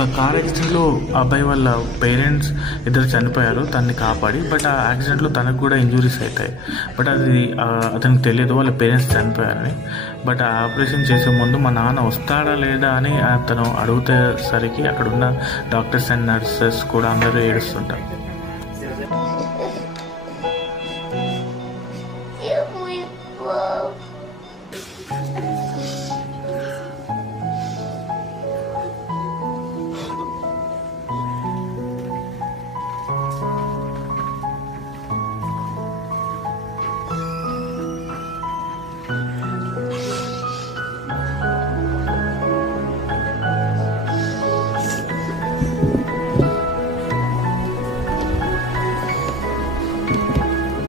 ఒక కార్ యాక్సిడెంట్లో అబ్బాయి వాళ్ళ పేరెంట్స్ ఇద్దరు చనిపోయారు తనని కాపాడి. బట్ ఆ యాక్సిడెంట్లో తనకు కూడా ఇంజురీస్ అవుతాయి. బట్ అది అతనికి తెలియదు వాళ్ళ పేరెంట్స్ చనిపోయారని. బట్ ఆ ఆపరేషన్ చేసే ముందు మా నాన్న వస్తాడా లేడా అని అతను అడుగుతేసరికి అక్కడున్న డాక్టర్స్ అండ్ నర్సెస్ కూడా అందరూ ఏడుస్తుంటారు.